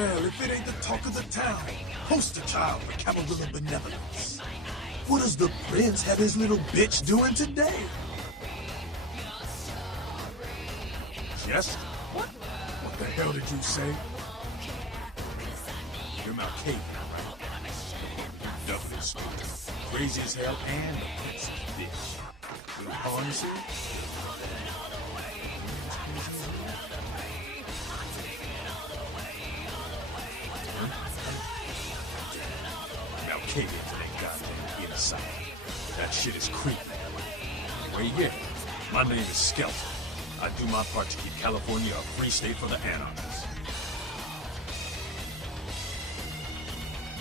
Well, if it ain't the talk of the town, poster child for Camarilla benevolence. What does the prince have his little bitch doing today? Yes? What the hell did you say? You're Masquerade, right? Doubly stupid. Crazy as hell and a prince's bitch. Little harness here? Masquerade into that goddamn inside. That shit is creepy. Anyway, yeah. My name is Skelton. I do my part to keep California a free state for the anarchists.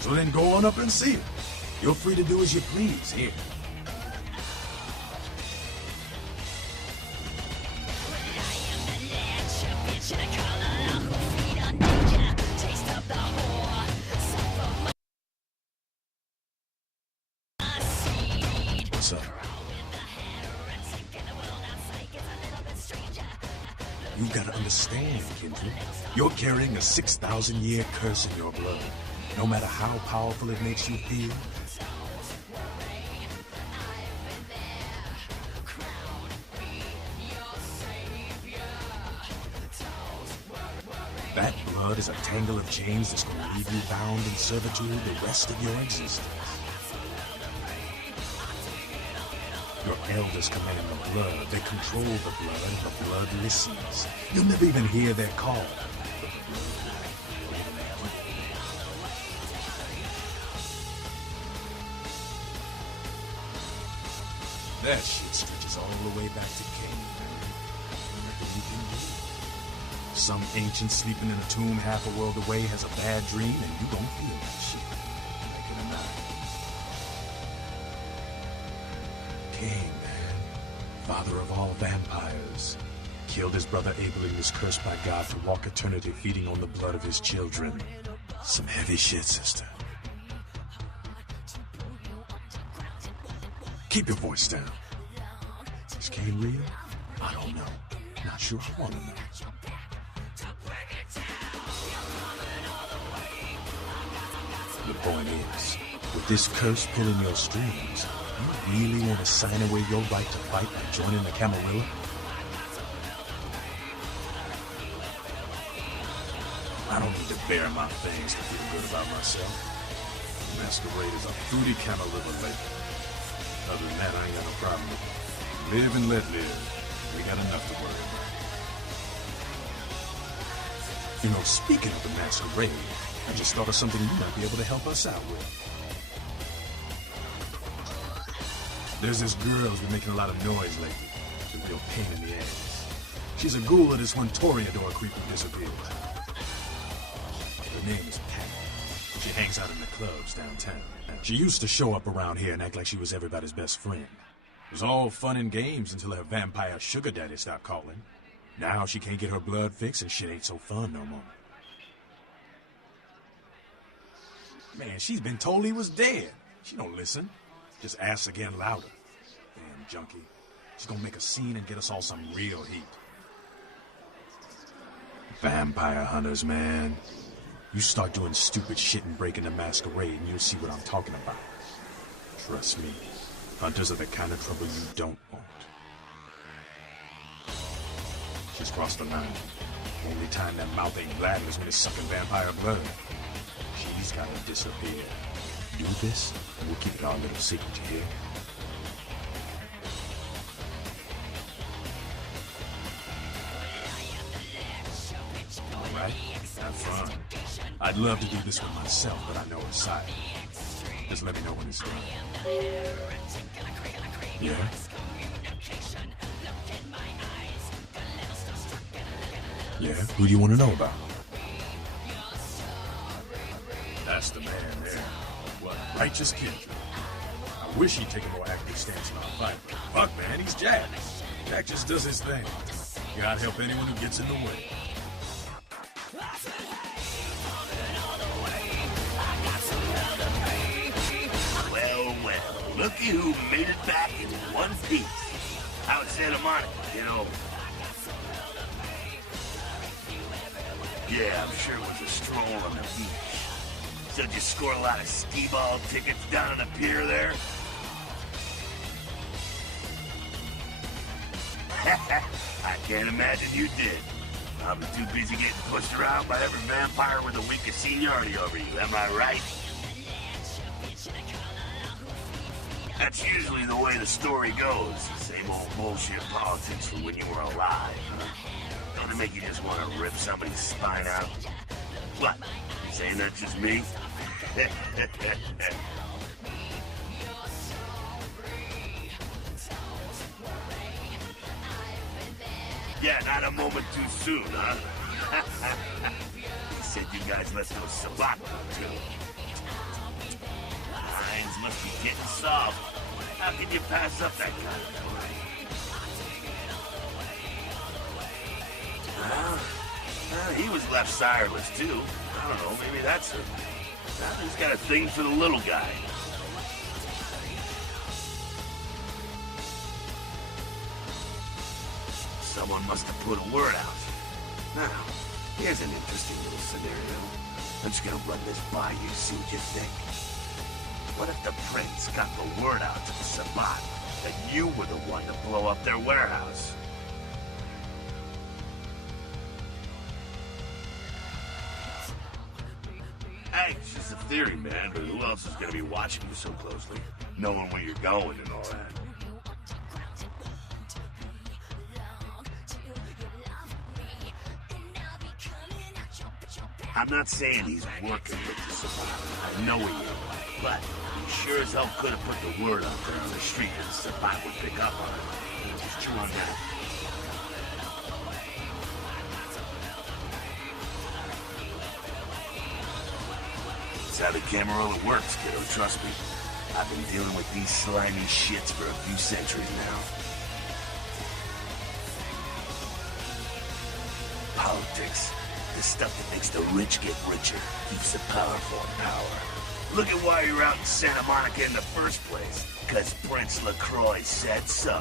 So then go on up and see him. You're free to do as you please here. What's up? You gotta understand, Kendrick. You're carrying a 6,000-year curse in your blood. No matter how powerful it makes you feel. That blood is a tangle of chains that's gonna leave you bound in servitude the rest of your existence. Your elders command the blood, they control the blood, and the blood listens. You'll never even hear their call. That shit stretches all the way back to Cain. You can do. Some ancient sleeping in a tomb half a world away has a bad dream, and you don't feel that shit. Make it a night. Cain, man. Father of all vampires. Killed his brother Abel and was cursed by God to walk eternity feeding on the blood of his children. Some heavy shit, sister. Keep your voice down. Is Cain real? I don't know. Not sure I want to know. The point is, with this curse pulling your strings, you really want to sign away your right to fight by joining the Camarilla? I don't need to bare my fangs to feel good about myself. Masquerade is a fruity Camarilla lady. Other than that, I ain't got no problem with it. Live and let live. We got enough to worry about. You know, speaking of the Masquerade, I just thought of something you might be able to help us out with. There's this girl who's been making a lot of noise lately. It's a real pain in the ass. She's a ghoul of this one Toreador creep who disappeared. Her name is Pat. She hangs out in the clubs downtown. She used to show up around here and act like she was everybody's best friend. It was all fun and games until her vampire sugar daddy stopped calling. Now she can't get her blood fixed and shit ain't so fun no more. Man, she's been told he was dead. She don't listen. Just asks again louder. Damn junkie. She's gonna make a scene and get us all some real heat. Vampire hunters, man. You start doing stupid shit and breaking the Masquerade and you'll see what I'm talking about. Trust me, hunters are the kind of trouble you don't want. She's crossed the line. Only time that mouth ain't blabbing is when it's sucking vampire blood. She's gotta disappear. Do this, and we'll keep it our little secret, you hear? Alright, have fun. I'd love to do this one myself, but I know her side. Just let me know when it's done. Yeah? Yeah? Who do you want to know about? That's the man there. What righteous Kendrick. I wish he'd take a more active stance in our fight. Fuck, man, he's Jack. Jack just does his thing. God help anyone who gets in the way. Well, looky who made it back in one piece. Out Santa Monica, you know. Yeah, I'm sure it was a stroll on the beach. So did you score a lot of skee-ball tickets down on the pier there? I can't imagine you did. I'm too busy getting pushed around by every vampire with the weakest seniority over you, am I right? That's usually the way the story goes. Same old bullshit politics from when you were alive, huh? Don't it make you just want to rip somebody's spine out? What? You saying that's just me? Yeah, not a moment too soon, huh? He said you guys let those Sabat go too. Minds must be getting soft. How can you pass up that kind of play? Well, he was left sireless too. I don't know, maybe that's it. He's got a thing for the little guy. Someone must have put a word out. Now, here's an interesting little scenario. I'm just gonna run this by you, see what you think. What if the prince got the word out to the Sabat that you were the one to blow up their warehouse? Hey, it's just a theory, man, but who else is gonna be watching you so closely? Knowing where you're going and all that. I'm not saying he's working with the Sabat. I know he is. But he sure as hell could have put the word out there on the street that the Sabat would pick up on it. Just chew on that. That's how the Camarilla works, kiddo, trust me. I've been dealing with these slimy shits for a few centuries now. Politics. The stuff that makes the rich get richer, keeps the powerful in power. Look at why you're out in Santa Monica in the first place. Because Prince LaCroix said so.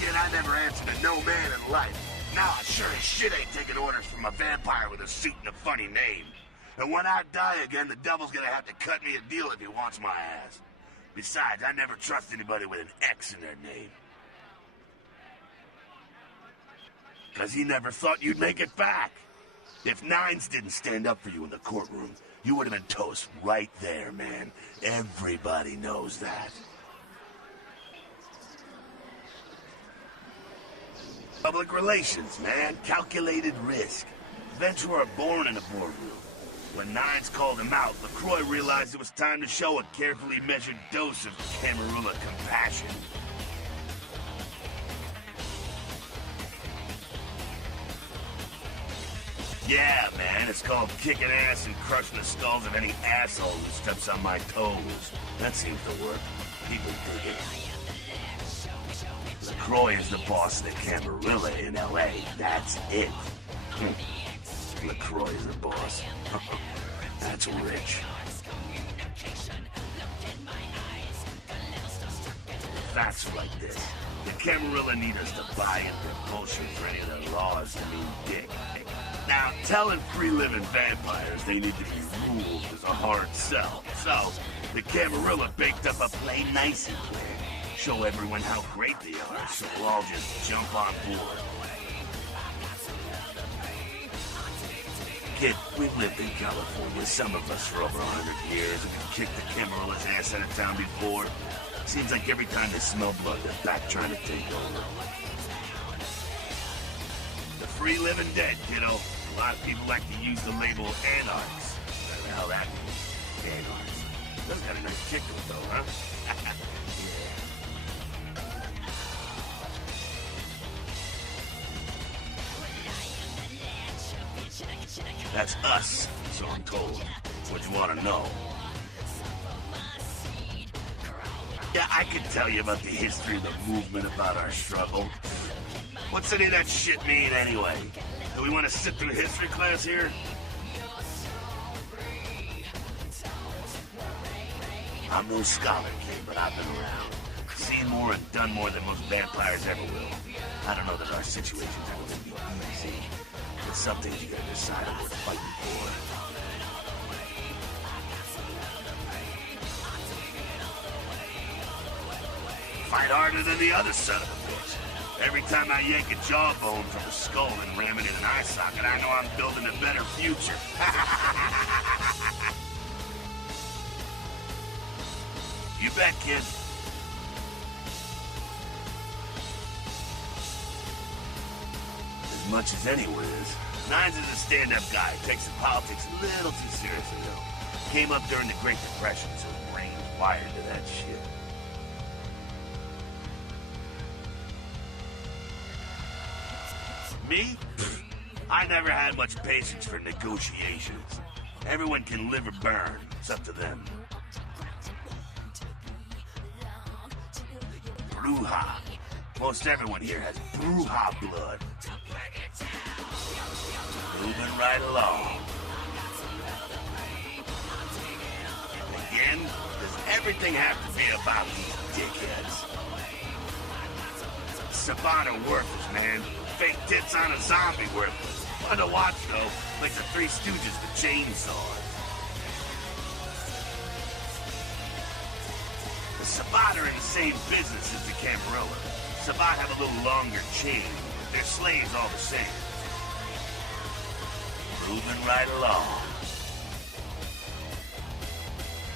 Kid, I never answered to no man in life. Now I sure as shit ain't taking orders from a vampire with a suit and a funny name. And when I die again, the devil's gonna have to cut me a deal if he wants my ass. Besides, I never trust anybody with an X in their name. Because he never thought you'd make it back. If Nines didn't stand up for you in the courtroom, you would have been toast right there, man. Everybody knows that. Public relations, man. Calculated risk. Venturer born in a boardroom. When Nines called him out, LaCroix realized it was time to show a carefully measured dose of Camarilla compassion. Yeah, man, it's called kicking ass and crushing the skulls of any asshole who steps on my toes. That seems to work. People dig it. LaCroix is the boss of the Camarilla in L.A. That's it. LaCroix is the boss. That's rich. Facts like this. The Camarilla need us to buy into their bullshit for any of their laws to mean dick. Now, telling free-living vampires they need to be ruled is a hard sell. So, the Camarilla baked up a play nicey plan. Show everyone how great they are, so we'll all just jump on board. Kid, we've lived in California, some of us for over 100 years, and we've kicked the Camarilla's ass out of town before. Seems like every time they smell blood, they're back trying to take over. The free living dead, kiddo. A lot of people like to use the label anarchs. Whatever the hell that means. Anarchs. Those got a nice kick to it, though, huh? That's us, so I'm told. What you want to know? Yeah, I could tell you about the history of the movement, about our struggle. What's any of that shit mean, anyway? Do we want to sit through history class here? I'm no scholar, kid, but I've been around. seen more and done more than most vampires ever will. I don't know that our situation's ever gonna be easy. But some things you gotta decide on worth fighting for. Fight harder than the other son of a bitch. Every time I yank a jawbone from a skull and ram it in an eye socket, I know I'm building a better future. You bet, kid. As much as anyone is. Nines is a stand-up guy. Takes his politics a little too seriously, though. Came up during the Great Depression, so his brain's wired to that shit. Me? I never had much patience for negotiations. Everyone can live or burn. It's up to them. Bruja. Most everyone here has Bruja blood. Moving right along. Again, does everything have to be about these dickheads? Sabata worthless, man. Fake tits on a zombie worthless. Fun to watch, though. Like the Three Stooges with chainsaws. The Sabbat are in the same business as the Camarilla. Sabbat have a little longer chain. Their slaves all the same. Moving right along.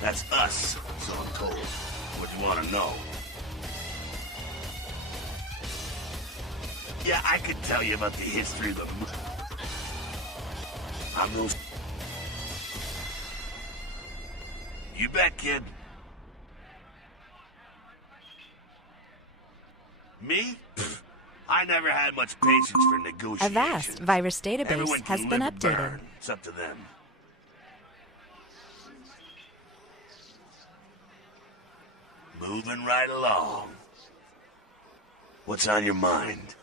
That's us, so I'm told. What do you want to know? Yeah, I could tell you about the history of the... I'm those... You bet, kid. Me? I never had much patience for negotiations. A vast virus database Everyone has can been live or updated. burn. It's up to them. Moving right along. What's on your mind?